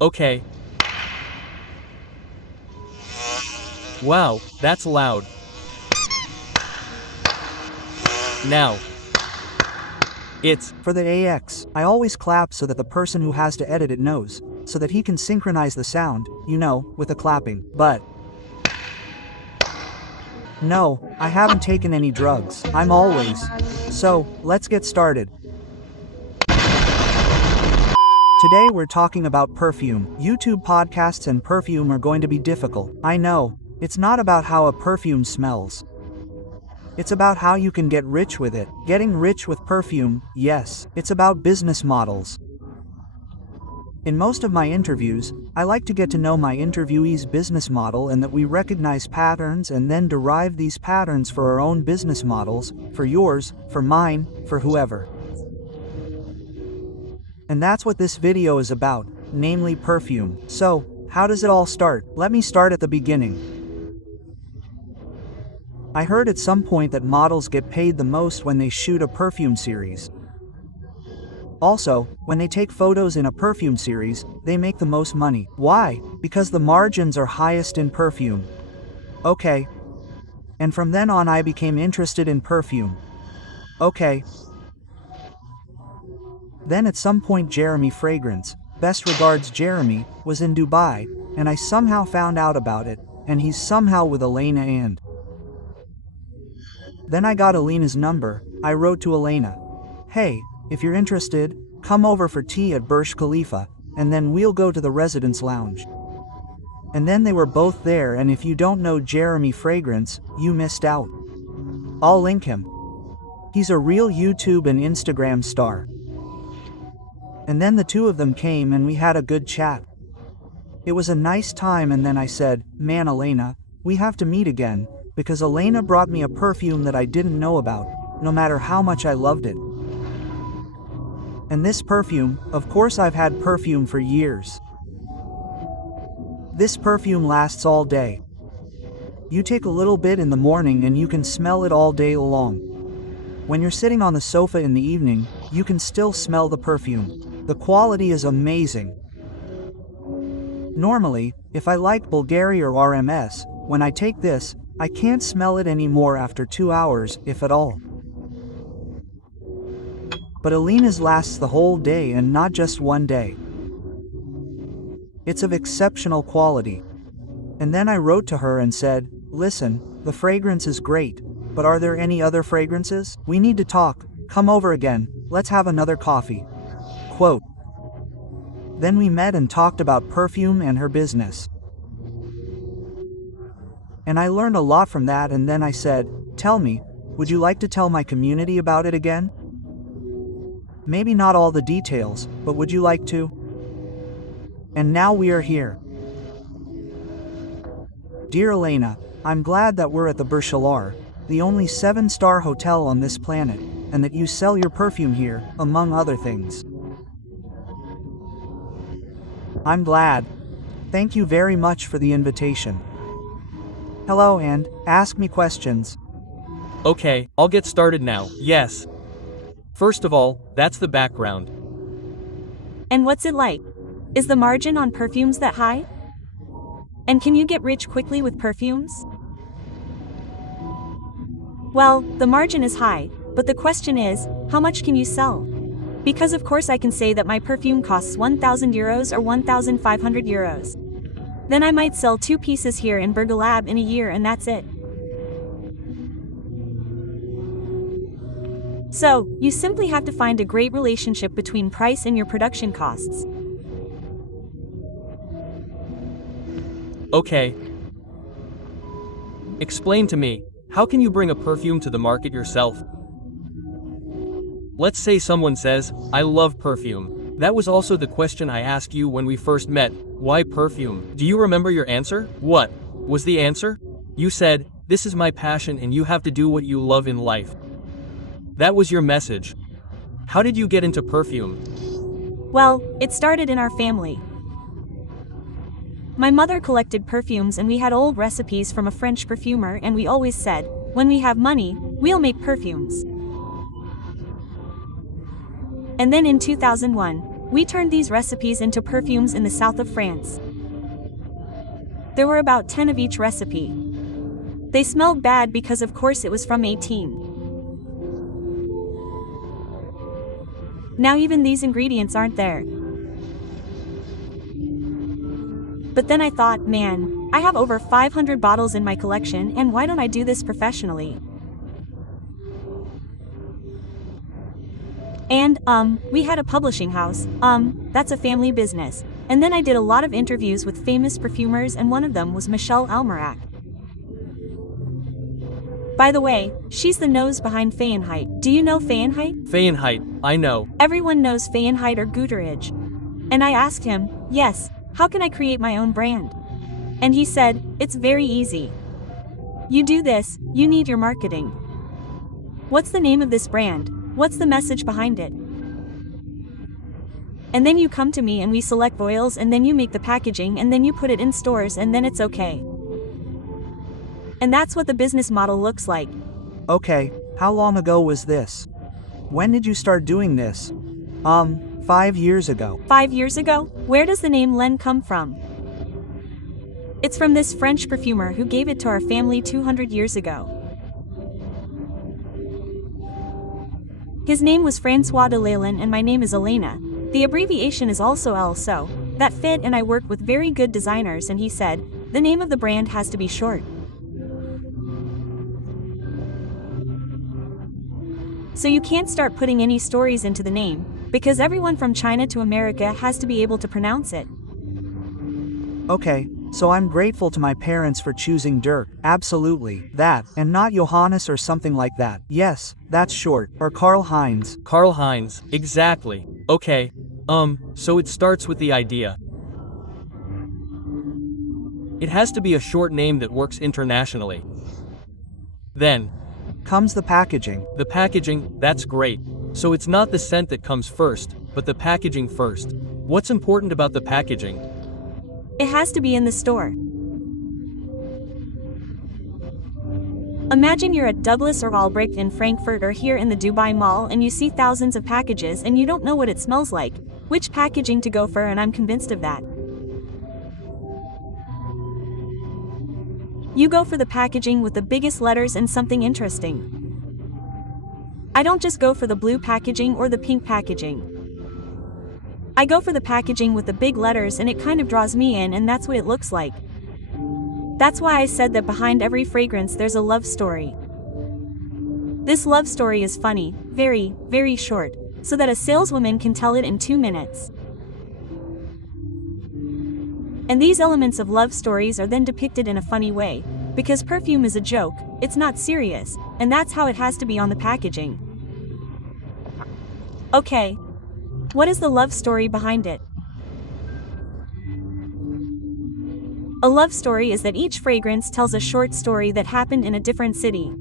Okay. Wow, that's loud. Now. It's For the AX, I always clap so that the person who has to edit it knows, so that he can synchronize the sound, with the clapping. But no, I haven't taken any drugs. I'm always. So, let's get started. Today we're talking about perfume. YouTube podcasts and perfume are going to be difficult. I know. It's not about how a perfume smells. It's about how you can get rich with it. Getting rich with perfume, yes. It's about business models. In most of my interviews, I like to get to know my interviewee's business model and that we recognize patterns and then derive these patterns for our own business models, for yours, for mine, for whoever. And that's what this video is about, namely perfume. So, how does it all start? Let me start at the beginning. I heard at some point that models get paid the most when they shoot a perfume series. Also, when they take photos in a perfume series, they make the most money. Why? Because the margins are highest in perfume. Okay. And from then on I became interested in perfume. Okay. Then at some point Jeremy Fragrance, best regards Jeremy, was in Dubai, and I somehow found out about it, and he's somehow with Elena and then I got Elena's number. I wrote to Elena, "Hey, if you're interested, come over for tea at Burj Khalifa, and then we'll go to the residence lounge." And then they were both there, and if you don't know Jeremy Fragrance, you missed out. I'll link him. He's a real YouTube and Instagram star. And then the two of them came and we had a good chat. It was a nice time, and then I said, "Man, Elena, we have to meet again," because Elena brought me a perfume that I didn't know about, no matter how much I loved it. And this perfume, of course I've had perfume for years. This perfume lasts all day. You take a little bit in the morning and you can smell it all day long. When you're sitting on the sofa in the evening, you can still smell the perfume. The quality is amazing. Normally, if I like Bulgari or RMS, when I take this, I can't smell it anymore after 2 hours, if at all. But Elena's lasts the whole day and not just one day. It's of exceptional quality. And then I wrote to her and said, "Listen, the fragrance is great, but are there any other fragrances? We need to talk, come over again, let's have another coffee." Quote. Then we met and talked about perfume and her business. And I learned a lot from that, and then I said, "Tell me, would you like to tell my community about it again? Maybe not all the details, but would you like to?" And now we are here. Dear Elena, I'm glad that we're at the Burj Khalifa, the only 7-star hotel on this planet, and that you sell your perfume here, among other things. I'm glad. Thank you very much for the invitation. Hello, and ask me questions. okay, I'll get started now. Yes. First of all, that's the background. And what's it like? Is the margin on perfumes that high? And can you get rich quickly with perfumes? Well, the margin is high, but the question is, how much can you sell? Because of course I can say that my perfume costs 1,000 euros or 1,500 euros. Then I might sell 2 pieces here in Bergalab in a year and that's it. So, you simply have to find a great relationship between price and your production costs. Okay. Explain to me, how can you bring a perfume to the market yourself? Let's say someone says, "I love perfume." That was also the question I asked you when we first met. Why perfume? Do you remember your answer? What was the answer? You said, "This is my passion and you have to do what you love in life." That was your message. How did you get into perfume? Well, it started in our family. My mother collected perfumes and we had old recipes from a French perfumer, and we always said, when we have money, we'll make perfumes. And then in 2001, We turned these recipes into perfumes in the south of France. There were about 10 of each recipe. They smelled bad because of course it was from 18. Now even these ingredients aren't there. But then I thought, man, I have over 500 bottles in my collection and why don't I do this professionally? And, we had a publishing house, that's a family business. And then I did a lot of interviews with famous perfumers and one of them was Michelle Almerac. By the way, she's the nose behind Fahrenheit. Do you know Fahrenheit? Fahrenheit, I know. Everyone knows Fahrenheit or Guterres. And I asked him, yes, how can I create my own brand? And he said, it's very easy. You do this, you need your marketing. What's the name of this brand? What's the message behind it? And then you come to me and we select oils and then you make the packaging and then you put it in stores and then it's okay. And that's what the business model looks like. Okay, how long ago was this? When did you start doing this? 5 years ago. 5 years ago? Where does the name Len come from? It's from this French perfumer who gave it to our family 200 years ago. His name was Francois de Lalin and my name is Elena. The abbreviation is also L, so that fit, and I worked with very good designers and he said, the name of the brand has to be short. So you can't start putting any stories into the name, because everyone from China to America has to be able to pronounce it. Okay, so I'm grateful to my parents for choosing Dirk, absolutely, that, and not Johannes or something like that. Yes, that's short, or Karl Heinz. Karl Heinz, exactly. Okay, so it starts with the idea. It has to be a short name that works internationally. Then Comes the packaging. the packaging, that's great. So it's not the scent that comes first, but the packaging first. What's important about the packaging? It has to be in the store. Imagine you're at Douglas or Albrecht in Frankfurt or here in the Dubai Mall and you see thousands of packages and you don't know what it smells like, which packaging to go for, and I'm convinced of that. You go for the packaging with the biggest letters and something interesting. I don't just go for the blue packaging or the pink packaging. I go for the packaging with the big letters and it kind of draws me in, and that's what it looks like. That's why I said that behind every fragrance there's a love story. This love story is funny, very, very short, so that a saleswoman can tell it in 2 minutes. And these elements of love stories are then depicted in a funny way, because perfume is a joke, it's not serious, and that's how it has to be on the packaging. Okay. What is the love story behind it? A love story is that each fragrance tells a short story that happened in a different city.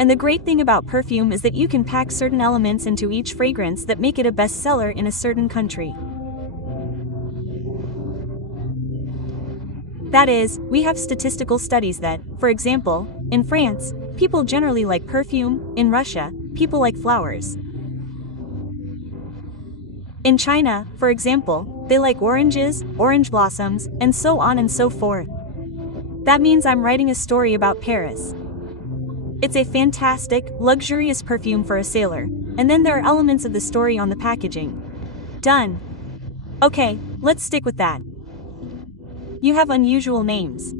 And the great thing about perfume is that you can pack certain elements into each fragrance that make it a bestseller in a certain country. That is, we have statistical studies that, for example, in France, people generally like perfume, in Russia, people like flowers. In China, for example, they like oranges, orange blossoms, and so on and so forth. That means I'm writing a story about Paris. It's a fantastic, luxurious perfume for a sailor, and then there are elements of the story on the packaging. Done. Okay, let's stick with that. You have unusual names.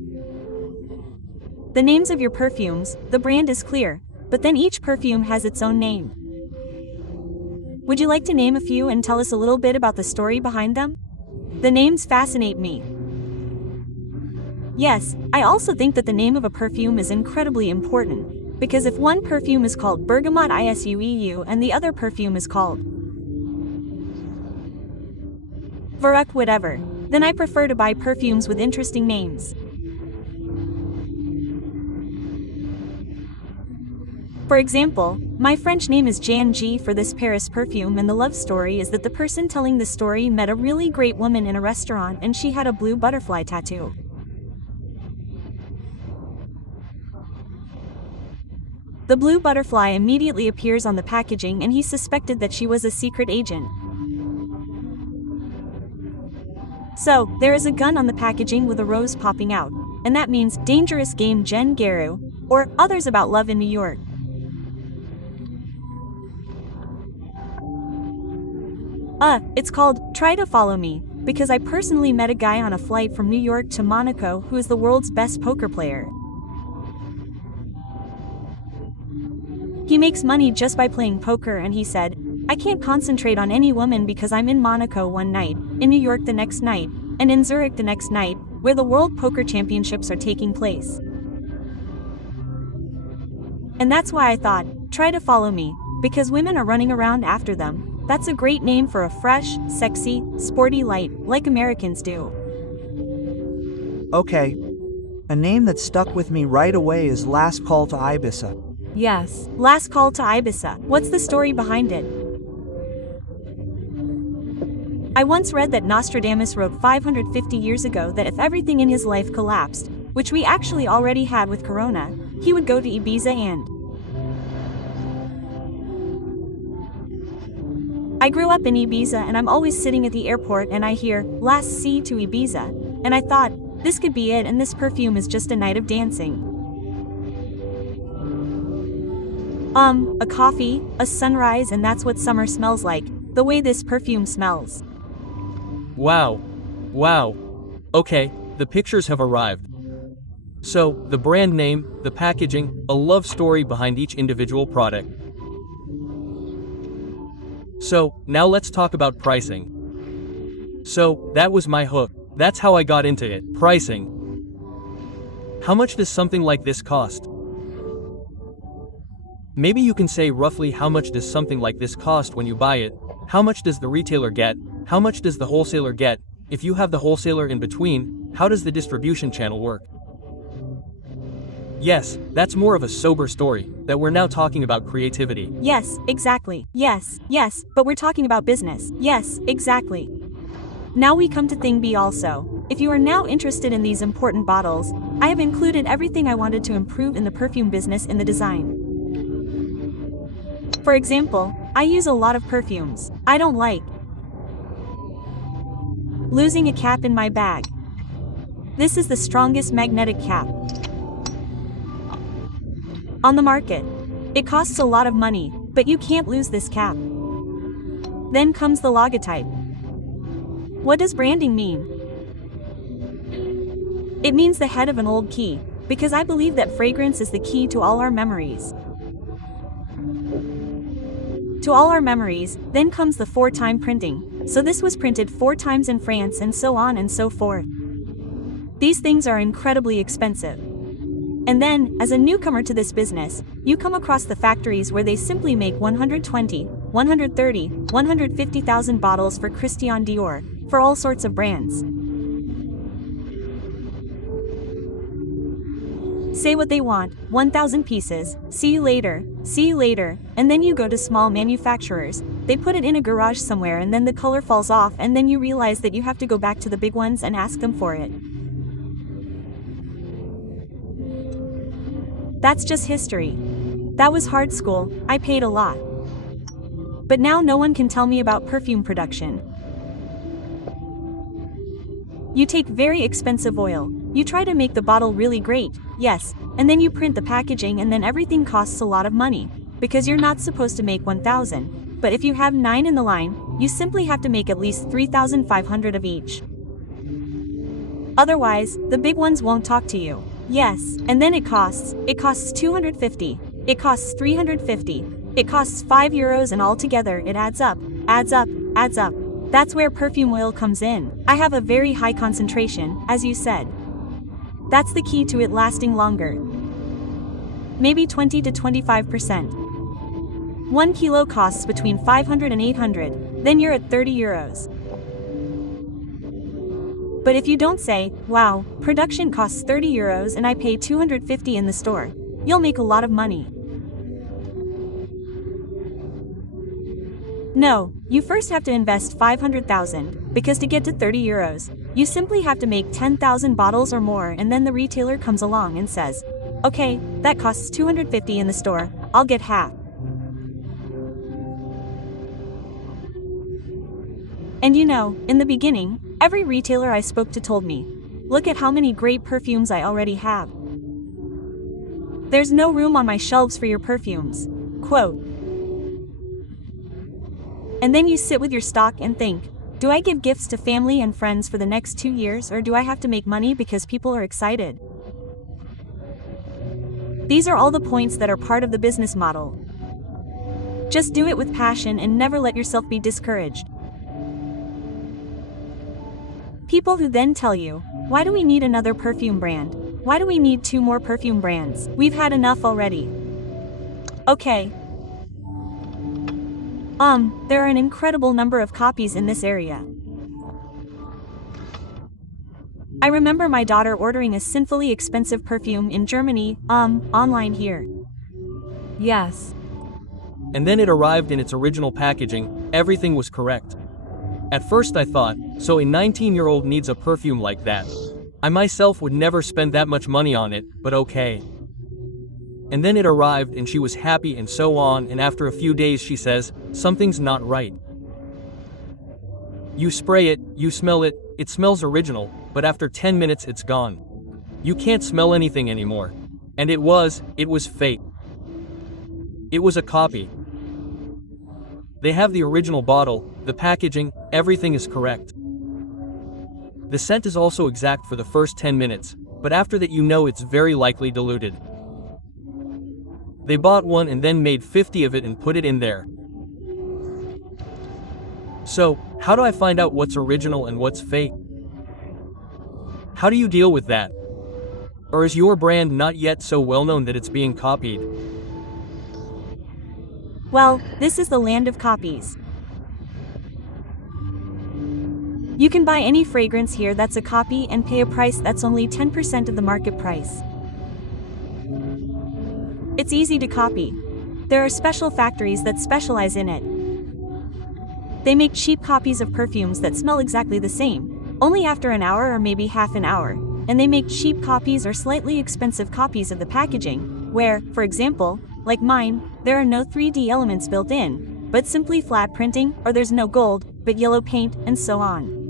The names of your perfumes, the brand is clear, but then each perfume has its own name. Would you like to name a few and tell us a little bit about the story behind them? The names fascinate me. Yes, I also think that the name of a perfume is incredibly important, because if one perfume is called Bergamot Isueu and the other perfume is called Varuk whatever, then I prefer to buy perfumes with interesting names. For example, my French name is Jan G for this Paris perfume, and the love story is that the person telling the story met a really great woman in a restaurant and she had a blue butterfly tattoo. The blue butterfly immediately appears on the packaging and he suspected that she was a secret agent. So, there is a gun on the packaging with a rose popping out, and that means dangerous game Jen Garu, or others about love in New York. It's called Try to Follow Me, because I personally met a guy on a flight from New York to Monaco who is the world's best poker player. He makes money just by playing poker and he said, I can't concentrate on any woman because I'm in Monaco one night, in New York the next night, and in Zurich the next night, where the World Poker Championships are taking place. And that's why I thought, try to follow me, because women are running around after them. That's a great name for a fresh, sexy, sporty light, like Americans do. Okay. A name that stuck with me right away is Last Call to Ibiza. Yes, Last Call to Ibiza. What's the story behind it? I once read that Nostradamus wrote 550 years ago that if everything in his life collapsed, which we actually already had with Corona, he would go to Ibiza and... I grew up in Ibiza and I'm always sitting at the airport and I hear, Last Sea to Ibiza, and I thought, this could be it and this perfume is just a night of dancing. A coffee, a sunrise, and that's what summer smells like, the way this perfume smells. Wow. Wow. Okay, the pictures have arrived. So, the brand name, the packaging, a love story behind each individual product. So, now let's talk about pricing. So, that was my hook. That's how I got into it. Pricing. How much does something like this cost? Maybe you can say roughly how much does something like this cost when you buy it? How much does the retailer get? How much does the wholesaler get? If you have the wholesaler in between, how does the distribution channel work? Yes, that's more of a sober story, that we're now talking about creativity. Yes, exactly. Yes, but we're talking about business. Yes, exactly. Now we come to thing B also. If you are now interested in these important bottles, I have included everything I wanted to improve in the perfume business in the design. For example, I use a lot of perfumes. I don't like losing a cap in my bag. This is the strongest magnetic cap on the market. It costs a lot of money, but you can't lose this cap. Then comes the logotype. What does branding mean? It means the head of an old key, because I believe that fragrance is the key to all our memories. To all our memories, then comes the 4-time printing, so this was printed 4 times in France and so on and so forth. These things are incredibly expensive. And then, as a newcomer to this business, you come across the factories where they simply make 120, 130, 150,000 bottles for Christian Dior, for all sorts of brands. Say what they want, 1,000 pieces, see you later, and then you go to small manufacturers, they put it in a garage somewhere and then the color falls off and then you realize that you have to go back to the big ones and ask them for it. That's just history. That was hard school, I paid a lot. But now no one can tell me about perfume production. You take very expensive oil, you try to make the bottle really great, yes, and then you print the packaging and then everything costs a lot of money, because you're not supposed to make 1,000, but if you have 9 in the line, you simply have to make at least 3,500 of each. Otherwise, the big ones won't talk to you. Yes, and then it costs 250, it costs 350, it costs €5 and altogether it adds up. That's where perfume oil comes in. I have a very high concentration, as you said. That's the key to it lasting longer. Maybe 20 to 25%. 1 kilo costs between 500 and 800, then you're at €30. But if you don't say, wow, production costs €30 and I pay 250 in the store, you'll make a lot of money. No, you first have to invest 500,000, because to get to €30, you simply have to make 10,000 bottles or more and then the retailer comes along and says, Okay, that costs $250 in the store, I'll get half. And you know, in the beginning, every retailer I spoke to told me, look at how many great perfumes I already have. There's no room on my shelves for your perfumes. Quote. And then you sit with your stock and think, do I give gifts to family and friends for the next 2 years, or do I have to make money because people are excited? These are all the points that are part of the business model. Just do it with passion and never let yourself be discouraged. People who then tell you, why do we need another perfume brand? Why do we need 2 more perfume brands? We've had enough already. Okay. There are an incredible number of copies in this area. I remember my daughter ordering a sinfully expensive perfume in Germany, online here. Yes. And then it arrived in its original packaging, everything was correct. At first I thought, so a 19-year-old needs a perfume like that. I myself would never spend that much money on it, but okay. And then it arrived and she was happy and so on, and after a few days she says, something's not right. You spray it, you smell it, it smells original, but after 10 minutes it's gone. You can't smell anything anymore. And it was fake. It was a copy. They have the original bottle, the packaging, everything is correct. The scent is also exact for the first 10 minutes, but after that you know it's very likely diluted. They bought one and then made 50 of it and put it in there. So, how do I find out what's original and what's fake? How do you deal with that? Or is your brand not yet so well known that it's being copied? Well, this is the land of copies. You can buy any fragrance here that's a copy and pay a price that's only 10% of the market price. It's easy to copy. There are special factories that specialize in it. They make cheap copies of perfumes that smell exactly the same, only after an hour or maybe half an hour, and they make cheap copies or slightly expensive copies of the packaging, where, for example, like mine, there are no 3D elements built in, but simply flat printing, or there's no gold, but yellow paint, and so on.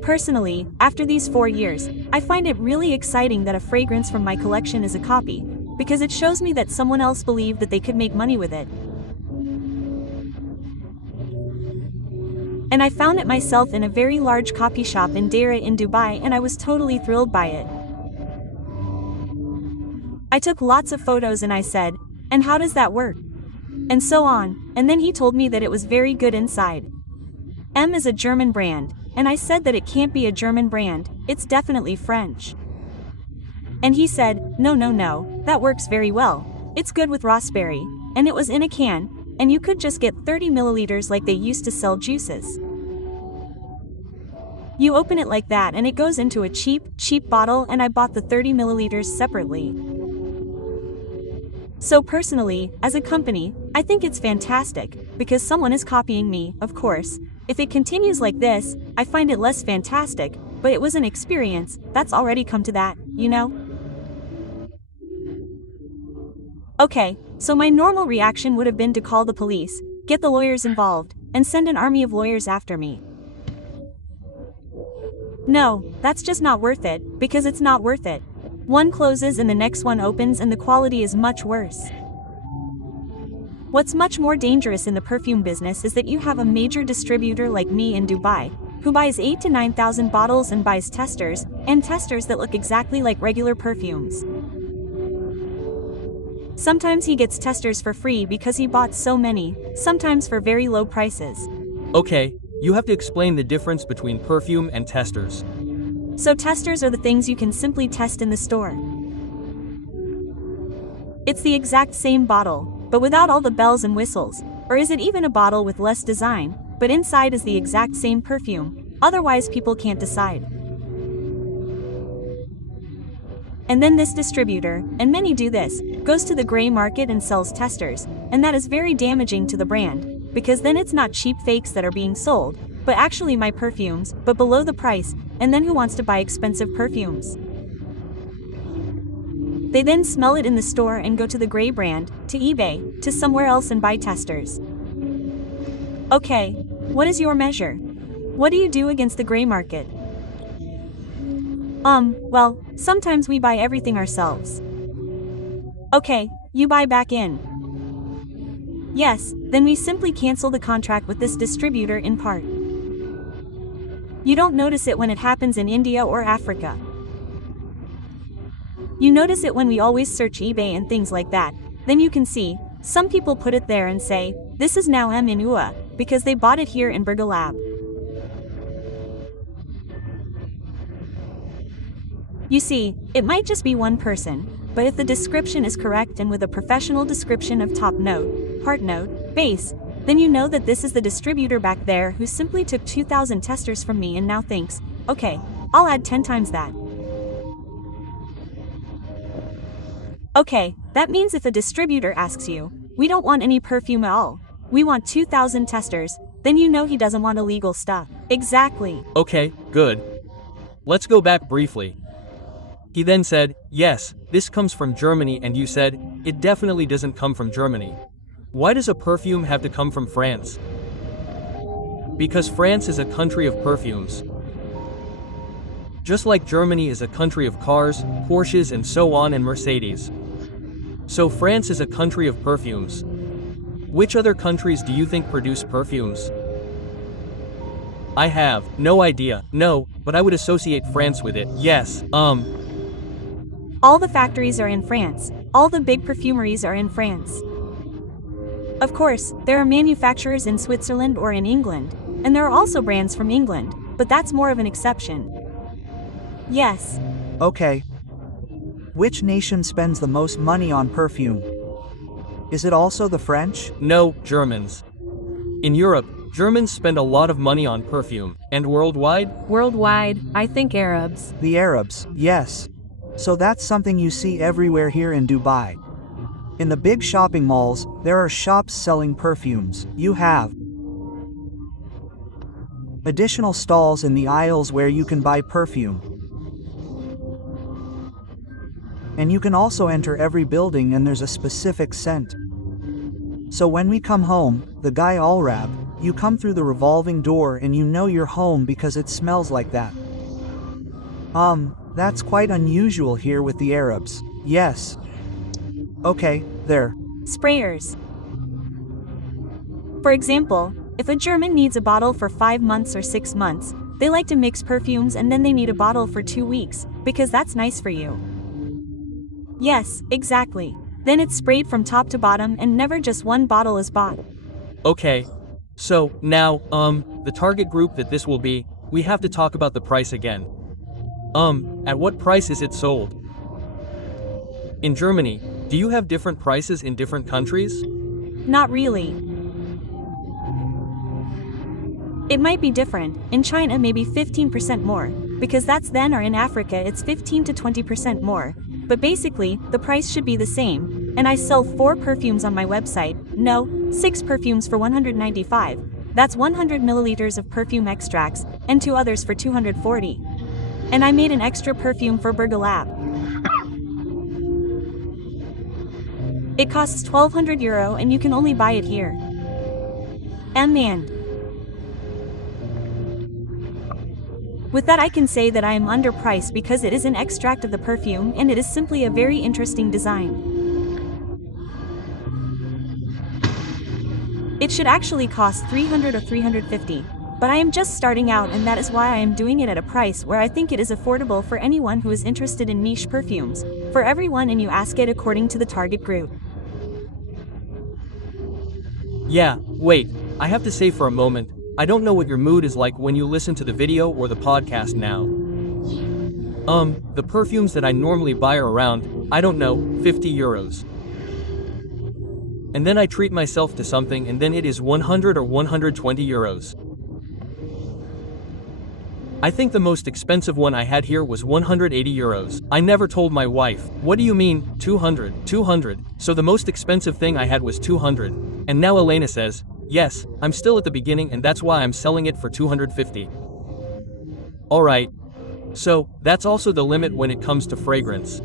Personally, after these 4 years, I find it really exciting that a fragrance from my collection is a copy, because it shows me that someone else believed that they could make money with it. And I found it myself in a very large copy shop in Deira in Dubai, and I was totally thrilled by it. I took lots of photos and I said, and how does that work? And so on, and then he told me that it was very good inside. M is a German brand, and I said that it can't be a German brand, it's definitely French. And he said, no, that works very well, it's good with raspberry, and it was in a can, and you could just get 30 milliliters like they used to sell juices. You open it like that and it goes into a cheap bottle, and I bought the 30 milliliters separately. So personally, as a company, I think it's fantastic, because someone is copying me, of course. If it continues like this, I find it less fantastic, but it was an experience, that's already come to that, you know? Okay, so my normal reaction would have been to call the police, get the lawyers involved, and send an army of lawyers after me. No, that's just not worth it, because it's not worth it. One closes and the next one opens and the quality is much worse. What's much more dangerous in the perfume business is that you have a major distributor like me in Dubai, who buys 8,000 to 9,000 bottles and buys testers, and testers that look exactly like regular perfumes. Sometimes he gets testers for free because he bought so many, sometimes for very low prices. Okay, you have to explain the difference between perfume and testers. So testers are the things you can simply test in the store. It's the exact same bottle, but without all the bells and whistles, or is it even a bottle with less design, but inside is the exact same perfume, otherwise people can't decide. And then this distributor, and many do this, goes to the gray market and sells testers, and that is very damaging to the brand, because then it's not cheap fakes that are being sold, but actually my perfumes, but below the price, and then who wants to buy expensive perfumes? They then smell it in the store and go to the gray brand, to eBay, to somewhere else and buy testers. Okay, what is your measure? What do you do against the gray market? Well, sometimes we buy everything ourselves. Okay, you buy back in. Yes, then we simply cancel the contract with this distributor in part. You don't notice it when it happens in India or Africa. You notice it when we always search eBay and things like that. Then you can see, some people put it there and say, this is now M in UA, because they bought it here in Bergalab. You see, it might just be one person, but if the description is correct and with a professional description of top note, part note, base, then you know that this is the distributor back there who simply took 2,000 testers from me and now thinks, okay, I'll add 10 times that. Okay, that means if a distributor asks you, we don't want any perfume at all, we want 2,000 testers, then you know he doesn't want illegal stuff. Exactly. Okay, good. Let's go back briefly. He then said, yes, this comes from Germany, and you said, it definitely doesn't come from Germany. Why does a perfume have to come from France? Because France is a country of perfumes. Just like Germany is a country of cars, Porsches and so on, and Mercedes. So France is a country of perfumes. Which other countries do you think produce perfumes? I have no idea. No, but I would associate France with it. Yes, All the factories are in France. All the big perfumeries are in France. Of course, there are manufacturers in Switzerland or in England, and there are also brands from England, but that's more of an exception. Yes. Okay. Which nation spends the most money on perfume? Is it also the French? No, Germans. In Europe, Germans spend a lot of money on perfume. And worldwide? Worldwide, I think Arabs. The Arabs, yes. So that's something you see everywhere here in Dubai. In the big shopping malls, there are shops selling perfumes. You have additional stalls in the aisles where you can buy perfume. And you can also enter every building and there's a specific scent. So when we come home, the guy Alrab, you come through the revolving door and you know you're home because it smells like that. That's quite unusual here with the Arabs. Yes. Okay, there. Sprayers. For example, if a German needs a bottle for 5 months or 6 months, they like to mix perfumes and then they need a bottle for 2 weeks, because that's nice for you. Yes, exactly. Then it's sprayed from top to bottom and never just one bottle is bought. Okay. So, now, the target group that this will be, we have to talk about the price again. At what price is it sold? In Germany, do you have different prices in different countries? Not really. It might be different. In China maybe 15% more, because that's then, or in Africa it's 15 to 20% more. But basically, the price should be the same, and I sell 4 perfumes on my website, no, 6 perfumes for 195. That's 100 milliliters of perfume extracts, and 2 others for 240. And I made an extra perfume for Bergalab. It costs €1,200 and you can only buy it here. And with that I can say that I am underpriced because it is an extract of the perfume and it is simply a very interesting design. It should actually cost $300 or $350, but I am just starting out and that is why I am doing it at a price where I think it is affordable for anyone who is interested in niche perfumes, for everyone, and you ask it according to the target group. Yeah, wait, I have to say for a moment, I don't know what your mood is like when you listen to the video or the podcast now. The perfumes that I normally buy are around, I don't know, €50. And then I treat myself to something and then it is 100 or €120. I think the most expensive one I had here was €180. I never told my wife. What do you mean, 200? 200. So the most expensive thing I had was 200. And now Elena says, yes, I'm still at the beginning and that's why I'm selling it for 250. Alright. So, that's also the limit when it comes to fragrance.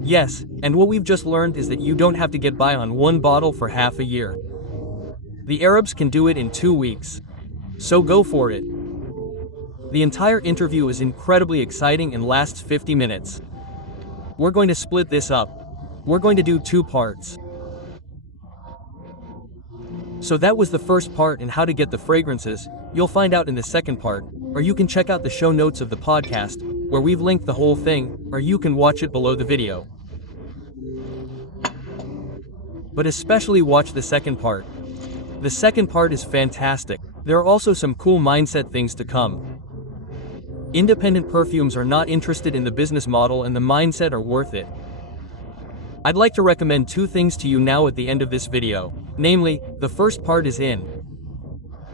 Yes, and what we've just learned is that you don't have to get by on one bottle for half a year. The Arabs can do it in 2 weeks. So go for it. The entire interview is incredibly exciting and lasts 50 minutes. We're going to split this up. We're going to do 2 parts. So that was the first part and how to get the fragrances. You'll find out in the second part, or you can check out the show notes of the podcast, where we've linked the whole thing, or you can watch it below the video. But especially watch the second part. The second part is fantastic. There are also some cool mindset things to come. Independent perfumes are not interested in the business model and the mindset are worth it. I'd like to recommend 2 things to you now at the end of this video. Namely, the first part is in.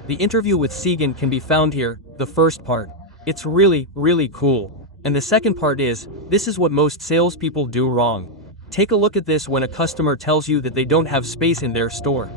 The interview with Segan can be found here, the first part. It's really, really cool. And the second part is, this is what most salespeople do wrong. Take a look at this when a customer tells you that they don't have space in their store.